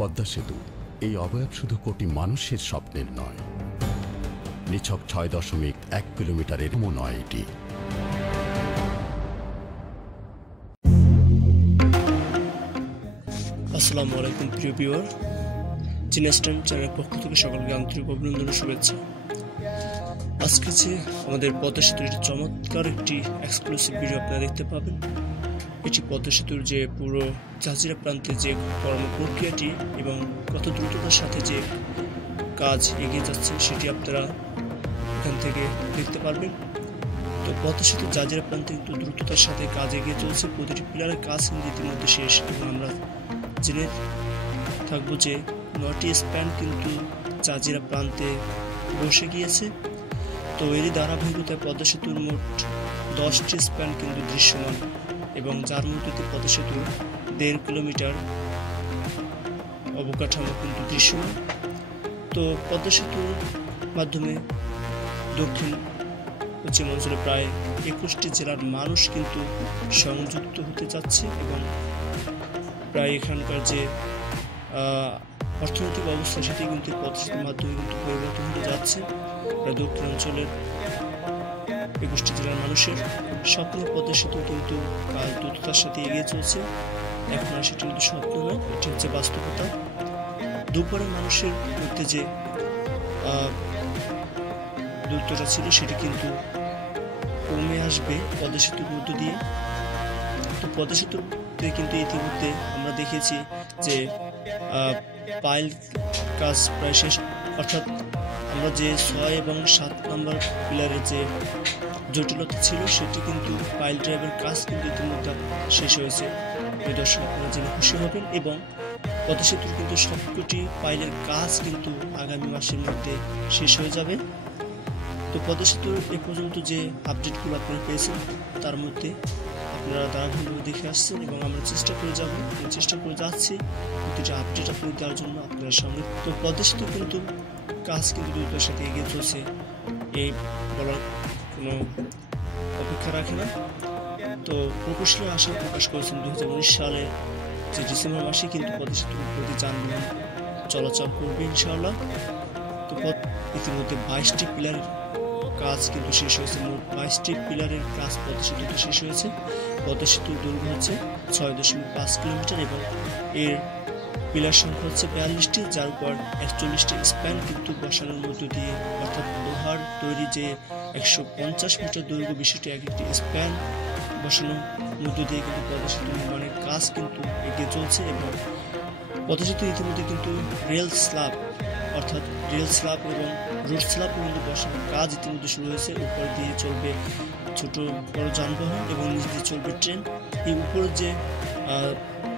পদ্মা সেতু এই অবয়ব শুধু কোটি মানুষের স্বপ্নের নয়, নিছক ৬.১ কিলোমিটারের নয় এটি। আসসালামু আলাইকুম প্রিয় ভিউয়ার, জিনেস্টান চ্যানেলের পক্ষ থেকে সকলকে আন্তরিক অভিনন্দন ও শুভেচ্ছা। আজকে যে আমাদের পদ্মা সেতুর চমৎকার একটি এক্সক্লুসিভ ভিডিও আপনারা দেখতে পাবেন। এটি পদ্মা সেতুর যে পুরো জাজিরা প্রান্তে যে কর্ম প্রক্রিয়াটি এবং কত দ্রুততার সাথে যে কাজ এগিয়ে যাচ্ছে সেটি আপনারা এখান থেকে দেখতে পারবেন। তো পদ্মা সেতুর জাজিরা প্রান্তে কিন্তু দ্রুততার সাথে কাজ এগিয়ে চলছে। প্রতিটি পিলারের কাজ কিন্তু ইতিমধ্যে শেষ এবং আমরা জেনে থাকবো যে ৯টি স্প্যান কিন্তু জাজিরা প্রান্তে বসে গিয়েছে। তো এরই ধারাবাহিকতায় পদ্মা সেতুর মোট 10টি স্প্যান কিন্তু দৃশ্যমান এবং যার মধ্যে পদ্মা সেতুর ১.৫ কিলোমিটার অবকাঠামো কিন্তু দৃশ্যমান। তো পদ্মা সেতুর মাধ্যমে দক্ষিণ পশ্চিমাঞ্চলে প্রায় ২১টি জেলার মানুষ কিন্তু সংযুক্ত হতে যাচ্ছে এবং প্রায় এখানকার যে অর্থনৈতিক অবস্থা সেটি কিন্তু পদ্মা সেতুর মাধ্যমে কিন্তু পরিবর্তন হতে যাচ্ছে। প্রায় দক্ষিণাঞ্চলের ২১টি জেলার মানুষের স্বপ্ন পদ্মা সেতু কিন্তু দ্রুততার সাথে এগিয়ে চলছে। এখন আর সেটি কিন্তু স্বপ্ন নয়, এটি হচ্ছে বাস্তবতা। দুপুরে মানুষের মধ্যে যে দ্রুততা ছিল সেটি কিন্তু কমে আসবে পদ্মা সেতুর মধ্য দিয়ে। তো পদ্মা সেতুতে কিন্তু ইতিমধ্যে আমরা দেখেছি যে পাইল কাজ প্রায় শেষ, অর্থাৎ আমরা যে ৬ এবং ৭ নম্বর পিলারের যে জটিলতা ছিল সেটি কিন্তু পাইল ড্রাইভের কাজ কিন্তু ইতিমধ্যে শেষ হয়েছে। এই দর্শক আপনারা জেনে খুশি হবেন এবং পদ্মা সেতুর কিন্তু সবকটি পাইলের কাজ কিন্তু আগামী মাসের মধ্যে শেষ হয়ে যাবে। তো পদ্মা সেতুর এ পর্যন্ত যে আপডেটগুলো আপনারা পেয়েছেন তার মধ্যে আপনারা ধারাবাহিকভাবে দেখে আসছেন এবং আমরা চেষ্টা করে যাচ্ছি প্রতিটা আপডেট আপনাদের দেওয়ার জন্য আপনাদের সামনে। তো পদ্মা সেতু কিন্তু কাজ কিন্তু দ্রুততার সাথে এগিয়ে চলছে, এই বলার কোনো অপেক্ষা রাখে না। তো প্রকৌশলী আশা প্রকাশ করেছেন ২০১৯ সালে যে ডিসেম্বর মাসে কিন্তু পদ্মা সেতুর প্রতি যানবাহন চলাচল করবে ইনশাআল্লাহ। তো ইতিমধ্যে ২২টি পিলারের কাজ কিন্তু শেষ হয়েছে। মোট ২২টি পিলারের কাজ পদ্মা সেতুতে শেষ হয়েছে। পদ্মা সেতুর দৈর্ঘ্য হচ্ছে ৬.৫ কিলোমিটার এবং এর পিলার সংখ্যা হচ্ছে ৪২টি, যার উপর ৪১টি স্প্যান কিন্তু বসানোর মধ্য দিয়ে, অর্থাৎ লোহার তৈরি যে ১৫০ মিটার দৈর্ঘ্য বিশিষ্ট এক একটি স্প্যান বসানোর মধ্য দিয়ে কিন্তু পদ্মা সেতু নির্মাণের কাজ কিন্তু এগিয়ে চলছে এবং পদ্মা সেতু ইতিমধ্যে কিন্তু রেল স্ল্যাব এবং রোড স্ল্যাব পর্যন্ত বসানোর কাজ ইতিমধ্যে শুরু হয়েছে। উপর দিয়ে চলবে ছোট বড় যানবাহন এবং নিচ দিয়ে চলবে ট্রেন। এই উপরে যে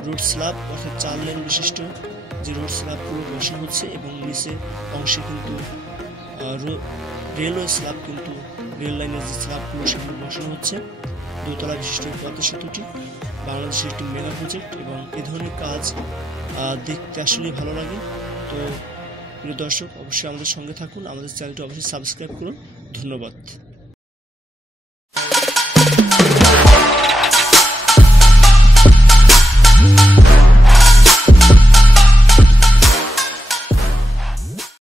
রোড স্ল্যাব অর্থাৎ ৪ লেন বিশিষ্ট যে রোড স্ল্যাব পুরো বসানো হচ্ছে এবং নিচে অংশে কিন্তু রেলওয়ে স্ল্যাব কিন্তু রেল লাইনের যে স্ল্যাবগুলো সেগুলো বসানো হচ্ছে। দোতলা বিশিষ্ট পদ্মা সেতুটি বাংলাদেশের একটি মেগা প্রজেক্ট এবং এ ধরনের কাজ দেখতে আসলেই ভালো লাগে। তো প্রিয় দর্শক, অবশ্যই আমাদের সঙ্গে থাকুন, আমাদের চ্যানেলটি অবশ্যই সাবস্ক্রাইব করুন। ধন্যবাদ।